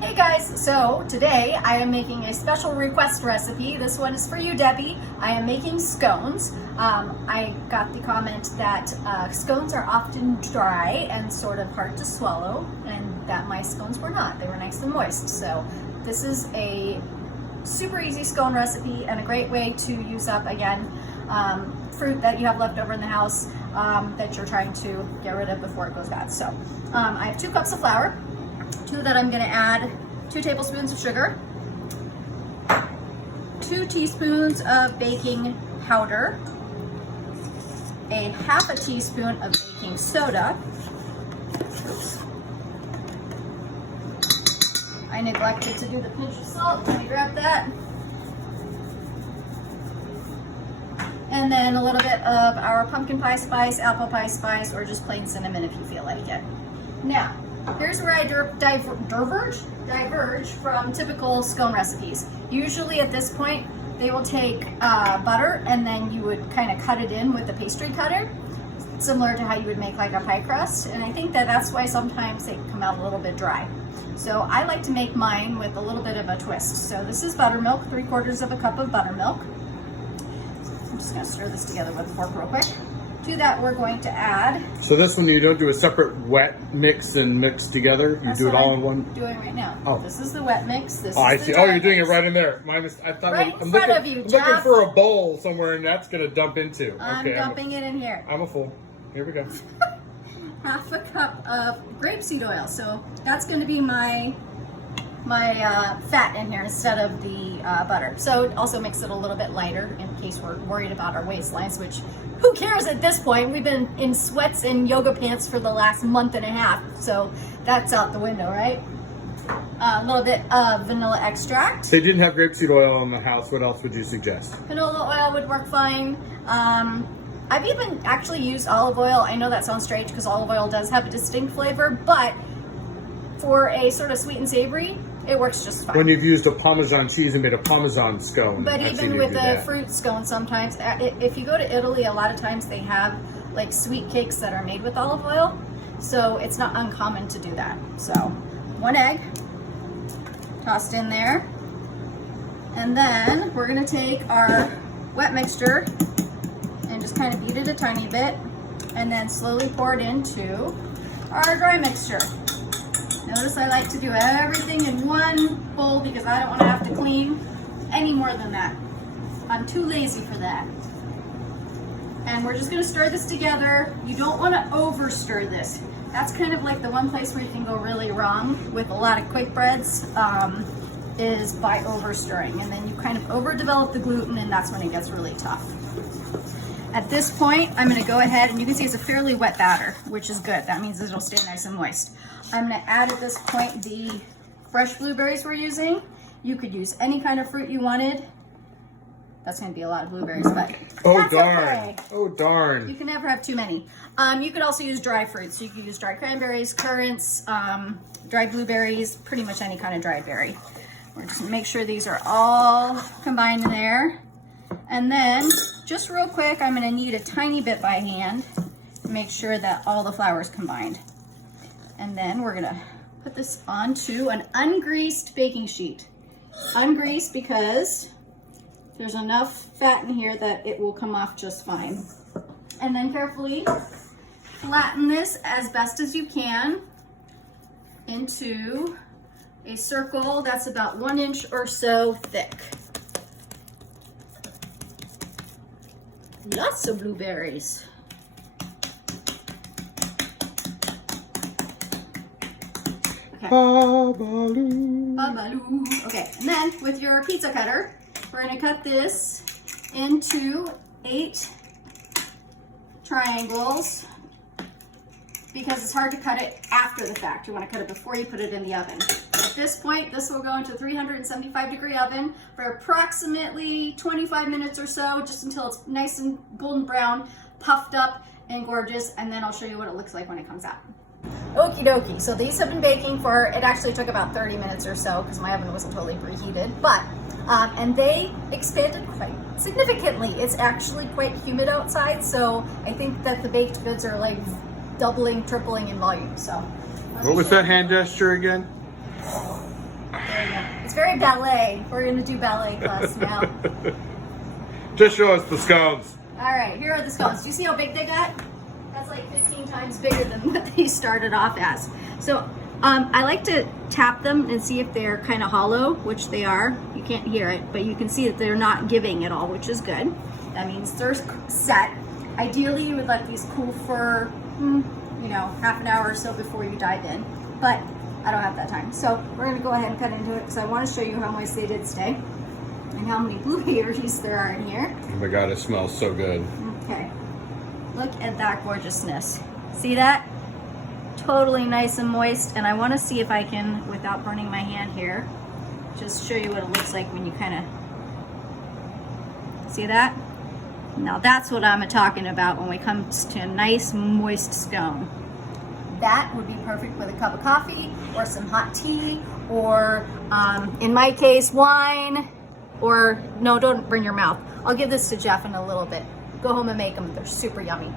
Hey guys, so today I am making a special request recipe. This one is for you, Debbie. I am making scones. I got the comment that scones are often dry and sort of hard to swallow, and that my scones were not. They were nice and moist. So this is a super easy scone recipe and a great way to use up, again, fruit that you have left over in the house that you're trying to get rid of before it goes bad. So I have 2 cups of flour. To that I'm going to add 2 tablespoons of sugar, 2 teaspoons of baking powder, a half a teaspoon of baking soda. Oops. I neglected to do the pinch of salt. Let me grab that. And then a little bit of our pumpkin pie spice, apple pie spice, or just plain cinnamon if you feel like it. Now, here's where I diverge from typical scone recipes. Usually at this point, they will take butter and then you would kind of cut it in with the pastry cutter, similar to how you would make like a pie crust. And I think that that's why sometimes they come out a little bit dry. So I like to make mine with a little bit of a twist. So this is buttermilk, 3/4 of a cup of buttermilk. I'm just gonna stir this together with a fork real quick. To that, we're going to add. So this one you don't do a separate wet mix and mix together. You do it all in one. Doing right now. Oh, this is the wet mix. This I is see. the Oh, dry you're doing mix. it right in there. I thought Right I'm in front of you, looking Jeff. for a bowl somewhere, and that's gonna dump into. I'm Okay, dumping it in here. I'm a fool. Here we go. Half a cup of grapeseed oil. So that's going to be my fat in here instead of the butter. So it also makes it a little bit lighter in case we're worried about our waistlines, which who cares at this point? We've been in sweats and yoga pants for the last month and a half, so that's out the window, right? A little bit of vanilla extract. They didn't have grapeseed oil in the house. What else would you suggest? Canola oil would work fine. I've even actually used olive oil. I know that sounds strange because olive oil does have a distinct flavor, but for a sort of sweet and savory, it works just fine. When you've used a Parmesan cheese and made a Parmesan scone. But I've seen even you with do a that. fruit scone sometimes, if you go to Italy, a lot of times they have like sweet cakes that are made with olive oil. So it's not uncommon to do that. So 1 egg tossed in there. And then we're gonna take our wet mixture and just kind of beat it a tiny bit and then slowly pour it into our dry mixture. Notice I like to do everything in one bowl because I don't want to have to clean any more than that. I'm too lazy for that. And we're just going to stir this together. You don't want to over stir this. That's kind of like the one place where you can go really wrong with a lot of quick breads is by over stirring. And then you kind of overdevelop the gluten and that's when it gets really tough. At this point, I'm going to go ahead and you can see it's a fairly wet batter, which is good. That means it'll stay nice and moist. I'm going to add at this point the fresh blueberries we're using. You could use any kind of fruit you wanted. That's going to be a lot of blueberries, but oh darn! Okay. Oh darn! You can never have too many. You could also use dry fruits. You could use dry cranberries, currants, dry blueberries, pretty much any kind of dried berry. We're just going to make sure these are all combined in there. And then, just real quick, I'm going to knead a tiny bit by hand to make sure that all the flour is combined. And then we're gonna put this onto an ungreased baking sheet. Ungreased because there's enough fat in here that it will come off just fine. And then carefully flatten this as best as you can into a circle that's about 1 inch or so thick. Lots of blueberries. Okay. Babaloo. Okay, and then with your pizza cutter, we're going to cut this into 8 triangles because it's hard to cut it after the fact. You want to cut it before you put it in the oven. At this point, this will go into a 375-degree oven for approximately 25 minutes or so, just until it's nice and golden brown, puffed up and gorgeous, and then I'll show you what it looks like when it comes out. Okie dokie, so these have been baking for, it actually took about 30 minutes or so because my oven wasn't totally preheated, but, and they expanded quite significantly. It's actually quite humid outside, so I think that the baked goods are like doubling, tripling in volume, so. What was that hand gesture again? There you go. It's very ballet. We're gonna do ballet class now. Just show us the scones. All right, here are the scones. Do you see how big they got? That's like 15 times bigger than what they started off as. So I like to tap them and see if they're kind of hollow, which they are. You can't hear it, but you can see that they're not giving at all, which is good. That means they're set. Ideally, you would let these cool for, you know, half an hour or so before you dive in, but I don't have that time. So we're gonna go ahead and cut into it because I want to show you how moist they did stay and how many blueberries there are in here. Oh my God, it smells so good. Okay, look at that gorgeousness. See that? Totally nice and moist, and I want to see if I can, without burning my hand here, just show you what it looks like when you kind of see that. Now that's what I'm talking about when it comes to a nice moist scone. That would be perfect with a cup of coffee or some hot tea, or in my case, wine, or no, don't burn your mouth. I'll give this to Jeff in a little bit. Go home and make them. They're super yummy.